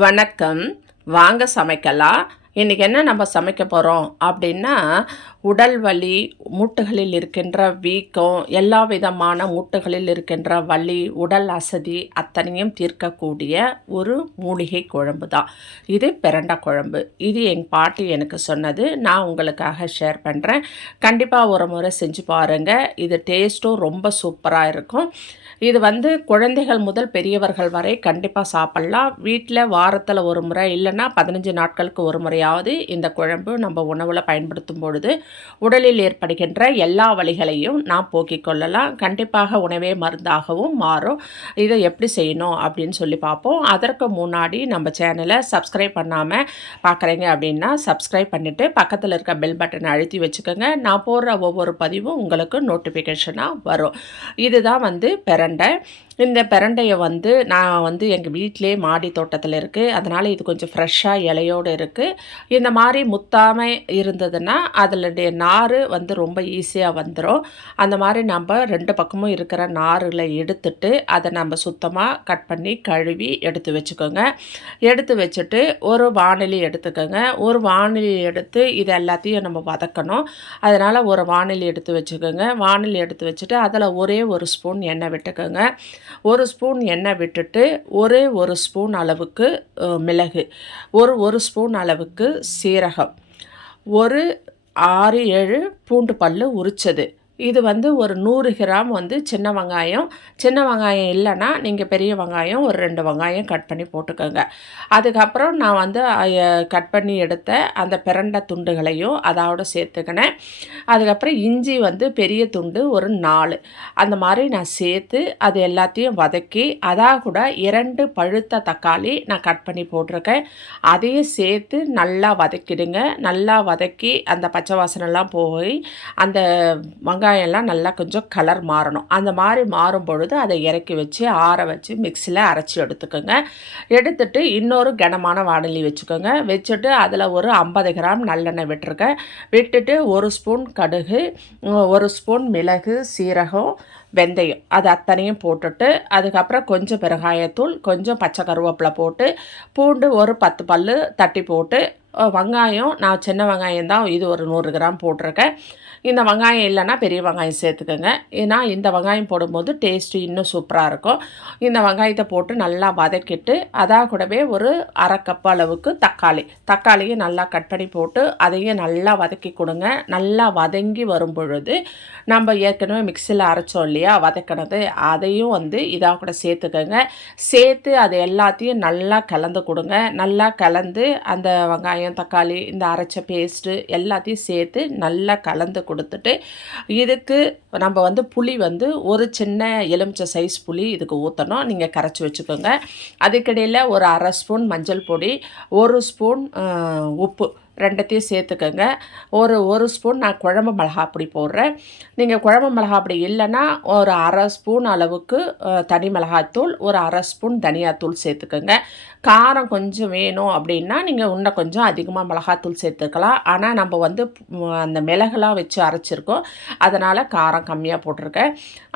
வணக்கம். வாங்க சமைக்கலாம். இன்றைக்கி என்ன நம்ம சமைக்க போகிறோம் அப்படின்னா, உடல் வலி, மூட்டுகளில் இருக்கின்ற வீக்கம், எல்லா விதமான மூட்டுகளில் இருக்கின்ற வலி, உடல் அசதி அத்தனையும் தீர்க்கக்கூடிய ஒரு மூலிகை குழம்பு தான். இது பிரண்டை குழம்பு. இது எங்கள் பாட்டி எனக்கு சொன்னது. நான் உங்களுக்காக ஷேர் பண்ணுறேன். கண்டிப்பாக ஒரு முறை செஞ்சு பாருங்கள். இது டேஸ்ட்டும் ரொம்ப சூப்பராக இருக்கும். இது குழந்தைகள் முதல் பெரியவர்கள் வரை கண்டிப்பாக சாப்பிட்லாம். வீட்டில் வாரத்தில் ஒரு முறை இல்லைன்னா 15 நாட்களுக்கு ஒரு முறையாவது இந்த குழம்பு நம்ம உணவில் பயன்படுத்தும் பொழுது உடலில் ஏற்படுகின்ற எல்லா வலிகளையும் நாம் போக்கிக் கொள்ளலாம். கண்டிப்பாக உணவே மருந்தாகவும் மாறும். இதை எப்படி செய்யணும் அப்படின்னு சொல்லி பார்ப்போம். அதற்கு முன்னாடி நம்ம சேனலை சப்ஸ்கிரைப் பண்ணாமல் பார்க்குறீங்க அப்படின்னா சப்ஸ்கிரைப் பண்ணிவிட்டு பக்கத்தில் இருக்க பெல் பட்டனை அழுத்தி வச்சுக்கோங்க. நான் போடுற ஒவ்வொரு பதிவும் உங்களுக்கு நோட்டிஃபிகேஷனாக வரும். இதுதான் பிரண்டை. இந்த பிரண்டையை நான் எங்கள் வீட்டிலே மாடி தோட்டத்தில் இருக்குது. அதனால் இது கொஞ்சம் ஃப்ரெஷ்ஷாக இலையோடு இருக்குது. இந்த மாதிரி முத்தாமல் இருந்ததுன்னா அதனுடைய நார் ரொம்ப ஈஸியாக வந்துடும். அந்த மாதிரி நம்ம 2 பக்கமும் இருக்கிற நாரில் எடுத்துட்டு அதை நம்ம சுத்தமாக கட் பண்ணி கழுவி எடுத்து வச்சுக்கோங்க. எடுத்து வச்சுட்டு ஒரு வாணலி எடுத்துக்கோங்க. ஒரு வாணலி எடுத்து இது எல்லாத்தையும் நம்ம வதக்கணும். அதனால் ஒரு வாணலி எடுத்து வச்சுக்கோங்க. வாணலி எடுத்து வச்சுட்டு அதில் ஒரே ஒரு ஸ்பூன் எண்ணெய் விட்டுக்கோங்க. ஒரு ஸ்பூன் எண்ணெய் விட்டுட்டு ஒரு ஸ்பூன் அளவுக்கு மிளகு, ஒரு ஸ்பூன் அளவுக்கு சீரகம், ஒரு 6-7 பூண்டு பல் உரித்தது. இது ஒரு 100 கிராம் சின்ன வெங்காயம். சின்ன வெங்காயம் இல்லைன்னா நீங்கள் பெரிய வெங்காயம் ஒரு 2 வெங்காயம் கட் பண்ணி போட்டுக்கோங்க. அதுக்கப்புறம் நான் கட் பண்ணி எடுத்த அந்த பிரண்டை துண்டுகளையும் அதோட சேர்த்துக்கினேன். அதுக்கப்புறம் இஞ்சி பெரிய துண்டு ஒரு 4 அந்த மாதிரி நான் சேர்த்து அது எல்லாத்தையும் வதக்கி கூட 2 பழுத்த தக்காளி நான் கட் பண்ணி போட்டிருக்கேன். அதையும் சேர்த்து நல்லா வதக்கிடுங்க. நல்லா வதக்கி அந்த பச்சை வாசனைலாம் போய் அந்த வெங்காயம்லாம் நல்லா கொஞ்சம் கலர் மாறணும். அந்த மாதிரி மாறும் பொழுது அதை இறக்கி வச்சு ஆற வச்சு மிக்சியில் அரைச்சி எடுத்துக்கோங்க. எடுத்துட்டு இன்னொரு கனமான வாணலி வச்சுக்கோங்க. வச்சுட்டு அதில் ஒரு 50 கிராம் நல்லெண்ணெய் விட்டுருக்கேன். விட்டுட்டு 1 ஸ்பூன் கடுகு, 1 ஸ்பூன் மிளகு, சீரகம், வெந்தயம் அது அத்தனையும் போட்டுட்டு அதுக்கப்புறம் கொஞ்சம் பெருங்காயத்தூள், கொஞ்சம் பச்சை கருவேப்பிலை போட்டு, பூண்டு ஒரு 10 பல் தட்டி போட்டு, வெங்காயம் நான் சின்ன வெங்காயம் தான் இது ஒரு 100 கிராம் போட்டிருக்கேன். இந்த வெங்காயம் இல்லைன்னா பெரிய வெங்காயம் சேர்த்துக்கோங்க. ஏன்னா இந்த வெங்காயம் போடும்போது டேஸ்ட்டு இன்னும் சூப்பராக இருக்கும். இந்த வெங்காயத்தை போட்டு நல்லா வதக்கிட்டு கூடவே ஒரு 1/2 கப் அளவுக்கு தக்காளியும் நல்லா கட் பண்ணி போட்டு அதையும் நல்லா வதக்கி கொடுங்க. நல்லா வதங்கி வரும் பொழுது நம்ம ஏற்கனவே மிக்சியில் அரைச்சோம் இல்லையா வதக்கினது, அதையும் இதாக கூட சேர்த்துக்கோங்க. சேர்த்து அது எல்லாத்தையும் நல்லா கலந்து கொடுங்க. நல்லா கலந்து அந்த வெங்காயம், தக்காளி, இந்த அரைச்ச பேஸ்ட்டு எல்லாத்தையும் சேர்த்து நல்லா கலந்து கொடுத்துட்டு இதுக்கு நம்ம புளி ஒரு சின்ன எலுமிச்சை சைஸ் புளி இதுக்கு ஊற்றணும். நீங்கள் கரைச்சி வச்சுக்கோங்க. அதுக்கிடையில் ஒரு 1/2 ஸ்பூன் மஞ்சள் பொடி, 1 ஸ்பூன் உப்பு ரெண்டத்தையும் சேர்த்துக்கோங்க. ஒரு ஸ்பூன் நான் குழம்பு மிளகாப்பொடி போடுறேன். நீங்கள் குழம்பு மிளகாப்பொடி இல்லைன்னா ஒரு 1/2 ஸ்பூன் அளவுக்கு தனி மிளகாய்த்தூள், ஒரு 1/2 ஸ்பூன் தனியாத்தூள் சேர்த்துக்கோங்க. காரம் கொஞ்சம் வேணும் அப்படின்னா நீங்கள் இன்னும் கொஞ்சம் அதிகமாக மிளகாத்தூள் சேர்த்துக்கலாம். ஆனால் நம்ம அந்த மிளகுலாம் வச்சு அரைச்சிருக்கோம். அதனால் காரம் கம்மியாக போட்டிருக்கேன்.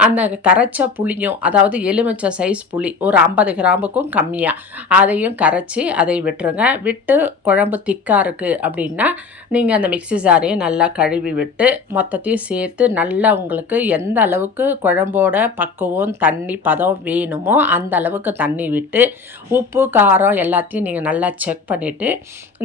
அந்த கரைச்ச புளியும், அதாவது எலுமிச்சை சைஸ் புளி ஒரு 50 கிராமுக்கும் கம்மியாக அதையும் கரைச்சி அதை விட்டுருங்க. விட்டு குழம்பு திக்காக இருக்குது அப்படின்னா நீங்கள் அந்த மிக்ஸி ஜாரையும் நல்லா கழுவி விட்டு மொத்தத்தையும் சேர்த்து நல்லா உங்களுக்கு எந்த அளவுக்கு குழம்போட பக்குவம் தண்ணி பதம் வேணுமோ அந்த அளவுக்கு தண்ணி விட்டு உப்பு காரம் எல்லாத்தையும் நீங்கள் நல்லா செக் பண்ணிவிட்டு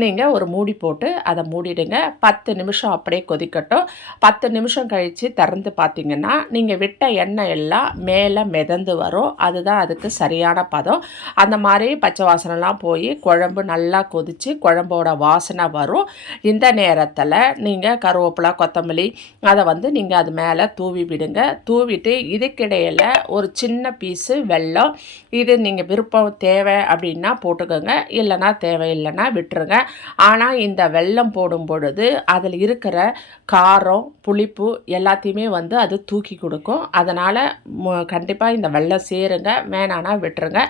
நீங்கள் ஒரு மூடி போட்டு அதை மூடிடுங்க. 10 நிமிஷம் அப்படியே கொதிக்கட்டும். 10 நிமிஷம் கழித்து திறந்து பார்த்தீங்கன்னா நீங்கள் விட்ட எண்ணெய் எல்லாம் மேலே மிதந்து வரும். அதுதான் அதுக்கு சரியான பதம். அந்த மாதிரி பச்சை வாசனைலாம் போய் குழம்பு நல்லா கொதித்து குழம்போட வாசனை வரும். இந்த நேரத்தில் நீங்கள் கருவேப்பிலை, கொத்தமல்லி அதை நீங்கள் அது மேலே தூவி விடுங்க. தூவிட்டு இதுக்கிடையில் ஒரு சின்ன பீஸு வெல்லம், இது நீங்கள் விருப்பம் தேவை அப்படின்னா போட்டுக்கோங்க, இல்லைனா தேவையில்லைன்னா விட்டுருங்க. ஆனால் இந்த வெல்லம் போடும் பொழுது அதில் இருக்கிற காரம், புளிப்பு எல்லாத்தையுமே அது தூக்கி கொடுக்கும். அதனால் கண்டிப்பாக இந்த வெல்லம் சேருங்க, வேணான்னா விட்டுருங்க.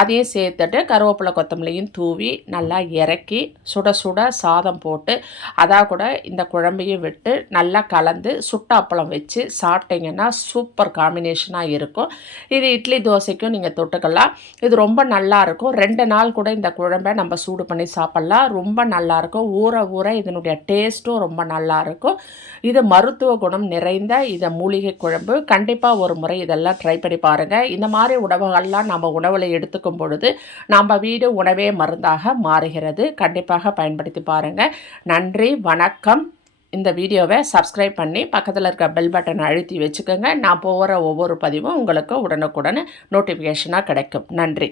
அதையும் சேர்த்துட்டு கருவேப்பிலை, கொத்தமல்லியும் தூவி நல்லா இறக்கி சுட சுட சாதம் சாதம் போட்டு அதா கூட இந்த குழம்பையும் விட்டு நல்லா கலந்து சுட்ட அப்பளம் வச்சு சாப்பிட்டீங்கன்னா சூப்பர் காம்பினேஷனாக இருக்கும். இது இட்லி தோசைக்கும் நீங்கள் தொட்டுக்கலாம். இது ரொம்ப நல்லாயிருக்கும். 2 நாள் கூட இந்த குழம்பை நம்ம சூடு பண்ணி சாப்பிட்லாம். ரொம்ப நல்லாயிருக்கும். ஊற ஊற இதனுடைய டேஸ்ட்டும் ரொம்ப நல்லாயிருக்கும். இது மருத்துவ குணம் நிறைந்த இந்த மூலிகை குழம்பு. கண்டிப்பாக ஒரு முறை இதெல்லாம் ட்ரை பண்ணி பாருங்கள். இந்த மாதிரி உணவுகள்லாம் நம்ம உணவில் எடுத்துக்கும் பொழுது நம்ம வீடு உணவே மருந்தாக மாறுகிறது. கண்டிப்பாக பயன்படுத்தி பாருங்கள். நன்றி, வணக்கம். இந்த வீடியோவை சப்ஸ்கிரைப் பண்ணி பக்கத்தில் இருக்க பெல் பட்டனை அழுத்தி வச்சுக்கோங்க. நான் போகிற ஒவ்வொரு பதிவும் உங்களுக்கு உடனுக்குடன் நோட்டிஃபிகேஷனாக கிடைக்கும். நன்றி.